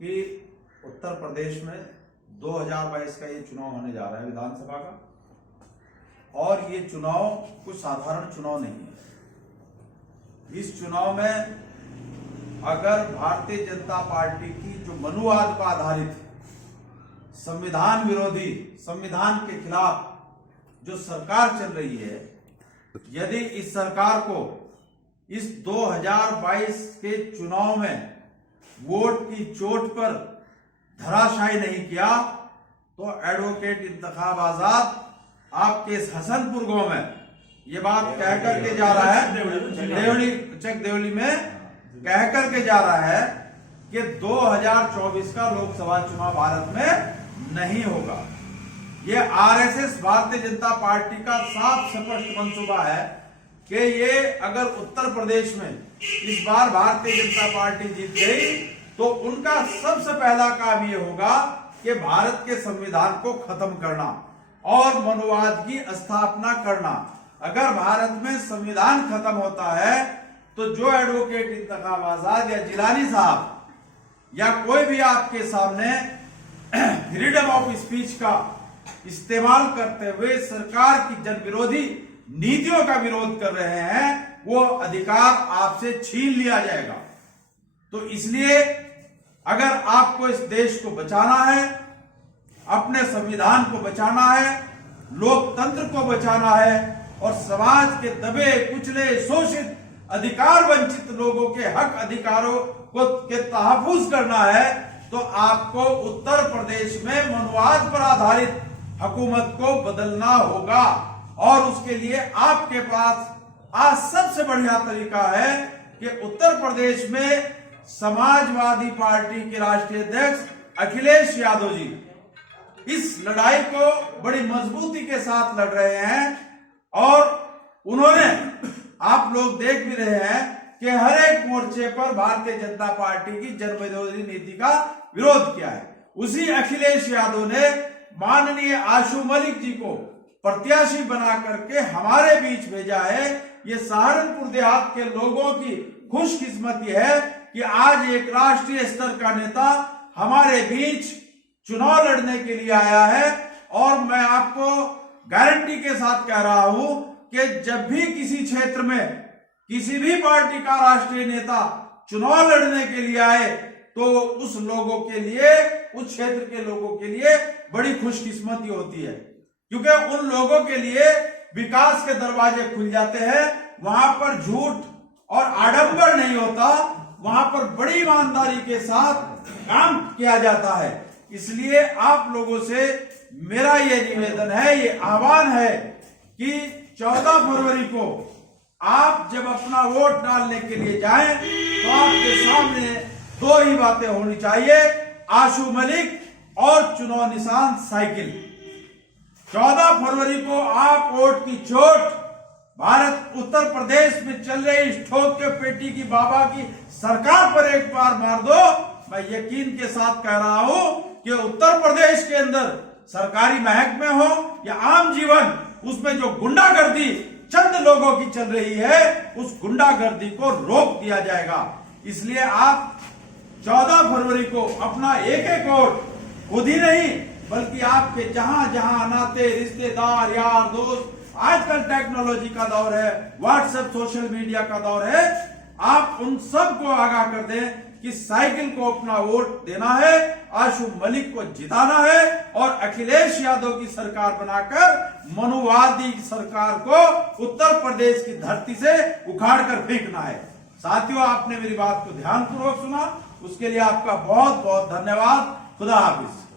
कि उत्तर प्रदेश में 2022 का ये चुनाव होने जा रहा है विधानसभा का, और ये चुनाव कुछ साधारण चुनाव नहीं है। इस चुनाव में अगर भारतीय जनता पार्टी की जो मनुवाद पर आधारित संविधान विरोधी, संविधान के खिलाफ जो सरकार चल रही है, यदि इस सरकार को इस 2022 के चुनाव में वोट की चोट पर धराशायी नहीं किया तो एडवोकेट इंतखाब आजाद आपके इस हसनपुर गांव में ये बात कह करके जा रहा है, चक देवली में कह करके जा रहा है कि 2024 का लोकसभा चुनाव भारत में नहीं होगा। ये आरएसएस भारतीय जनता पार्टी का साफ स्पष्ट मंसूबा है कि ये अगर उत्तर प्रदेश में इस बार भारतीय जनता पार्टी जीत गई तो उनका सबसे पहला काम ये होगा कि भारत के संविधान को खत्म करना और मनुवाद की स्थापना करना। अगर भारत में संविधान खत्म होता है तो जो एडवोकेट इंतखाब आजाद या जिलानी साहब या कोई भी आपके सामने फ्रीडम ऑफ स्पीच का इस्तेमाल करते हुए सरकार की जन विरोधी नीतियों का विरोध कर रहे हैं, वो अधिकार आपसे छीन लिया जाएगा। तो इसलिए अगर आपको इस देश को बचाना है, अपने संविधान को बचाना है, लोकतंत्र को बचाना है और समाज के दबे कुचले शोषित अधिकार वंचित लोगों के हक अधिकारों को के तहफ्फुज करना है, तो आपको उत्तर प्रदेश में मनुवाद पर आधारित हुकूमत को बदलना होगा। और उसके लिए आपके पास आज सबसे बढ़िया तरीका है कि उत्तर प्रदेश में समाजवादी पार्टी के राष्ट्रीय अध्यक्ष अखिलेश यादव जी इस लड़ाई को बड़ी मजबूती के साथ लड़ रहे हैं और उन्होंने, आप लोग देख भी रहे हैं कि हर एक मोर्चे पर भारतीय जनता पार्टी की जन विरोधी नीति का विरोध किया है। उसी अखिलेश यादव ने माननीय आशु मलिक जी को प्रत्याशी बना करके हमारे बीच भेजा है। ये सहारनपुर देहात के लोगों की खुशकिस्मती है कि आज एक राष्ट्रीय स्तर का नेता हमारे बीच चुनाव लड़ने के लिए आया है। और मैं आपको गारंटी के साथ कह रहा हूं कि जब भी किसी क्षेत्र में किसी भी पार्टी का राष्ट्रीय नेता चुनाव लड़ने के लिए आए तो उस लोगों के लिए, उस क्षेत्र के लोगों के लिए बड़ी खुशकिस्मती होती है, क्योंकि उन लोगों के लिए विकास के दरवाजे खुल जाते हैं। वहां पर झूठ और आडंबर नहीं होता, वहां पर बड़ी ईमानदारी के साथ काम किया जाता है। इसलिए आप लोगों से मेरा ये निवेदन है, ये आह्वान है कि 14 फरवरी को आप जब अपना वोट डालने के लिए जाएं तो आपके सामने दो ही बातें होनी चाहिए, आशु मलिक और चुनाव निशान साइकिल। 14 फरवरी को आप वोट की चोट भारत उत्तर प्रदेश में चल रही इस ठोक के पेटी की बाबा की सरकार पर एक बार मार दो। मैं यकीन के साथ कह रहा हूं कि उत्तर प्रदेश के अंदर सरकारी महकमे हो या आम जीवन, उसमें जो गुंडागर्दी चंद लोगों की चल रही है, उस गुंडागर्दी को रोक दिया जाएगा। इसलिए आप 14 फरवरी को अपना एक एक वोट खुद ही नहीं बल्कि आपके जहां जहां नाते, रिश्तेदार, यार, दोस्त, आजकल टेक्नोलॉजी का दौर है, व्हाट्सएप, सोशल मीडिया का दौर है, आप उन सबको आगाह कर दें कि साइकिल को अपना वोट देना है, आशु मलिक को जिताना है और अखिलेश यादव की सरकार बनाकर मनुवादी सरकार को उत्तर प्रदेश की धरती से उखाड़ कर फेंकना है। साथियों, आपने मेरी बात को ध्यानपूर्वक सुना, उसके लिए आपका बहुत बहुत धन्यवाद। खुदा हाफिज।